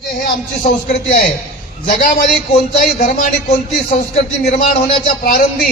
हे आमची संस्कृती आहे जगामध्ये कोणताही धर्म आणि कोणती संस्कृती निर्माण होण्याच्या प्रारंभी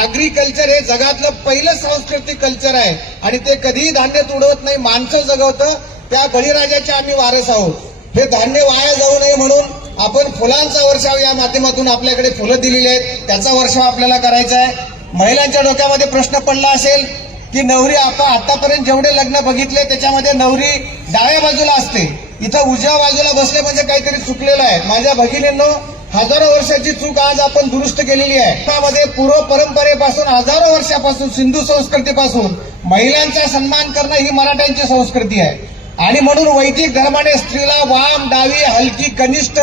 अॅग्रिकल्चर हे जगातलं पहिलं सांस्कृतिक कल्चर आहे आणि ते कधीही धान्य तुडवत नाही माणसं जगवतं त्या बळीराजाच्या आम्ही वारस आहोत हे धान्य वाया जाऊ नये म्हणून आपण फुलांचा वर्षाव या माध्यमातून आपल्याकडे फुलं दिलेली आहेत त्याचा वर्षाव आपल्याला करायचा आहे महिलांच्या डोक्यामध्ये प्रश्न पडला असेल की नवरी आता आतापर्यंत जेवढे लग्न बघितले त्याच्यामध्ये नवरी डाव्या बाजूला असते इथं उजव्या बाजूला बसले म्हणजे काहीतरी चुकलेलं आहे माझ्या भगिनींनो हजारो वर्षाची चूक आज आपण दुरुस्त केलेली आहे त्यामध्ये पूर्व परंपरेपासून हजारो वर्षापासून सिंधू संस्कृतीपासून महिलांचा सन्मान करणं ही मराठ्यांची संस्कृती आहे आणि म्हणून वैदिक धर्माने स्त्रीला वाम डावी हलकी कनिष्ठ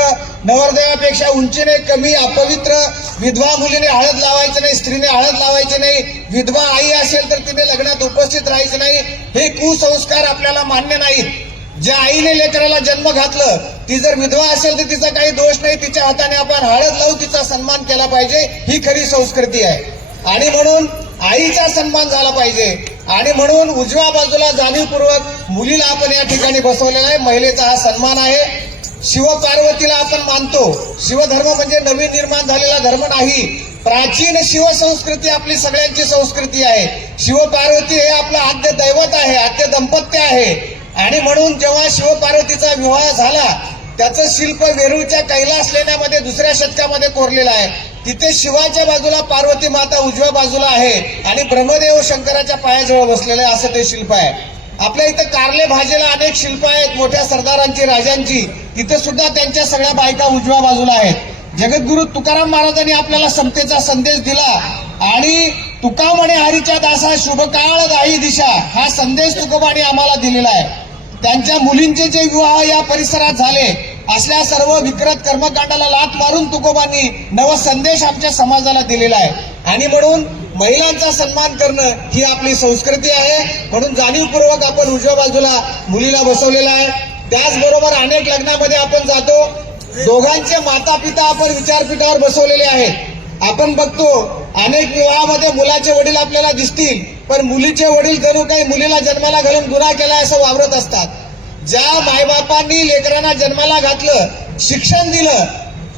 नवरदेवापेक्षा उंचीने कमी अपवित्र विधवा मुलीने हळद लावायचं नाही स्त्रीने हळद लावायची नाही विधवा आई असेल तर तिने लग्नात उपस्थित राहायचं नाही हे कुसंस्कार आपल्याला मान्य नाहीत ज्या आईने लेकराला जन्म घातलं ती जर विधवा असेल तर तिचा काही दोष नाही तिच्या हाताने आपण हळद लावून तिचा सन्मान केला पाहिजे ही खरी संस्कृती आहे आणि म्हणून आईचा सन्मान झाला पाहिजे आणि म्हणून उजव्या बाजूला जाणीवपूर्वक मुलीला आपण या ठिकाणी बसवलेला आहे महिलेचा हा सन्मान आहे शिवपार्वतीला आपण मानतो शिवधर्म म्हणजे नवीन निर्माण झालेला धर्म नाही प्राचीन शिवसंस्कृती आपली सगळ्यांची संस्कृती आहे शिवपार्वती हे आपलं आद्य दैवत आहे आद्य दंपत्य आहे आणि म्हणून जेव्हा शिवपार्वतीचा विवाह झाला त्याचं शिल्प वेरूळच्या कैलास लेण्यामध्ये दुसऱ्या शतकामध्ये कोरलेलं आहे तिथे शिवाच्या बाजूला पार्वती माता उजव्या बाजूला आहे आणि ब्रह्मदेव शंकराच्या पायाजवळ बसलेलं आहे असं ते शिल्प आहे आपल्या इथं कारले भाजीला अनेक शिल्प आहेत मोठ्या सरदारांची राजांची तिथे सुद्धा त्यांच्या सगळ्या बायका उजव्या बाजूला आहेत जगद्गुरु तुकाराम महाराजांनी आपल्याला समतेचा संदेश दिला आणि तुका म्हणे हरीच्या दासा काळ दाही दिशा हा संदेश तुकोबाने आम्हाला दिलेला आहे त्यांच्या मुलींचे जे विवाह या परिसरात झाले असल्या सर्व विक्रत कर्मकांडाला लात मारून तुकोबांनी नव संदेश आमच्या समाजाला दिलेला आहे आणि म्हणून महिलांचा सन्मान करणं ही आपली संस्कृती आहे म्हणून जाणीवपूर्वक आपण उजव्या बाजूला मुलीला बसवलेला आहे त्याचबरोबर अनेक लग्नामध्ये आपण जातो दोघांचे माता पिता आपण विचारपीठावर बसवलेले आहेत आपण बघतो अनेक विवाहामध्ये मुलाचे वडील आपल्याला दिसतील पण मुलीचे वडील घरू काही मुलीला जन्माला घालून गुन्हा केलाय असं वावरत असतात ज्या मायबापांनी लेकरांना जन्माला घातलं शिक्षण दिलं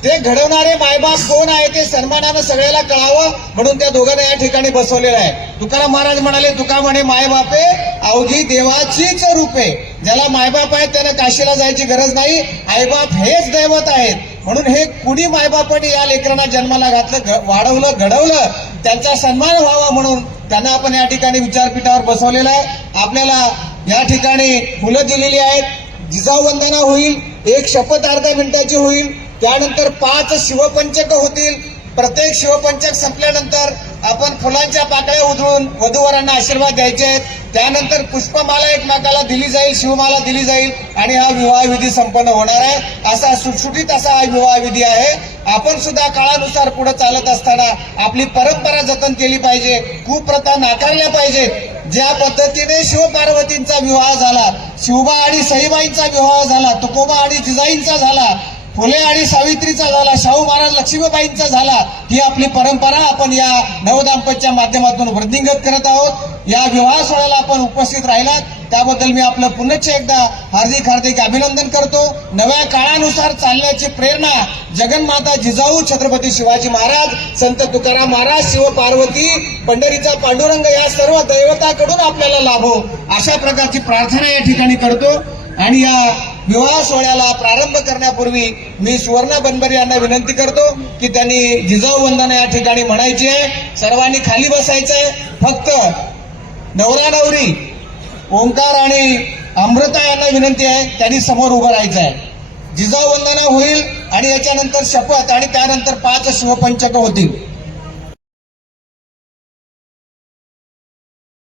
ते घडवणारे मायबाप कोण आहे ते सन्मानानं सगळ्याला कळावं म्हणून त्या दोघांना या ठिकाणी बसवलेलं आहे तुकाराम महाराज म्हणाले तुका म्हणे मायबापे अवघी देवाचीच रूपे ज्याला मायबाप आहेत त्याला काशीला जायची गरज नाही आईबाप हेच दैवत आहेत म्हणून हे कुणी मायबापाने या लेकरांना जन्माला घातलं वाढवलं घडवलं त्यांचा सन्मान व्हावा म्हणून त्यांना आपण या ठिकाणी विचारपीठावर बसवलेलं आहे आपल्याला या ठिकाणी फुलं दिलेली आहेत वंदना होईल एक शपथ अर्धा मिनिटाची होईल त्यानंतर पाच शिवपंचक होतील प्रत्येक शिवपंचक संपल्यानंतर आपण फुलांच्या पाकळ्या उधळून वधूवरांना आशीर्वाद द्यायचे आहेत त्यानंतर पुष्पमाला एकमेकाला दिली जाईल शिवमाला दिली जाईल आणि हा विवाह विधी संपन्न होणार आहे असा सुटसुटीत असा हा विवाह विधी आहे आपण सुद्धा काळानुसार पुढे चालत असताना आपली परंपरा जतन केली पाहिजे कुप्रथा नाकारल्या पाहिजे ज्या पद्धतीने शिवपार्वतींचा विवाह झाला शिवबा आणि सईबाईंचा विवाह झाला तुकोबा आणि जिजाईंचा झाला फुले आणि सावित्रीचा झाला शाहू महाराज लक्ष्मीबाईंचा झाला ही आपली परंपरा आपण या नवदाम्पत्याच्या माध्यमातून वृद्धिंगत करत आहोत या विवाह सोहळ्याला आपण उपस्थित राहिलात त्याबद्दल मी आपलं पुनश्च एकदा हार्दिक हार्दिक अभिनंदन करतो नव्या काळानुसार चालण्याची प्रेरणा जगन्माता जिजाऊ छत्रपती शिवाजी महाराज संत तुकाराम महाराज शिव पार्वती पंढरीचा पांडुरंग या सर्व दैवताकडून आपल्याला लाभो अशा प्रकारची प्रार्थना या ठिकाणी करतो आणि या विवाह सोहळ्याला प्रारंभ करण्यापूर्वी मी सुवर्णा बनबरी यांना विनंती करतो की त्यांनी जिजाऊ वंदना या ठिकाणी म्हणायची आहे सर्वांनी खाली बसायचं आहे फक्त नवरा नवरी ओंकार आणि अमृता यांना विनंती आहे त्यांनी समोर उभं राहायचं आहे जिजाऊ वंदना होईल आणि याच्यानंतर शपथ आणि त्यानंतर पाच शिवपंचक होतील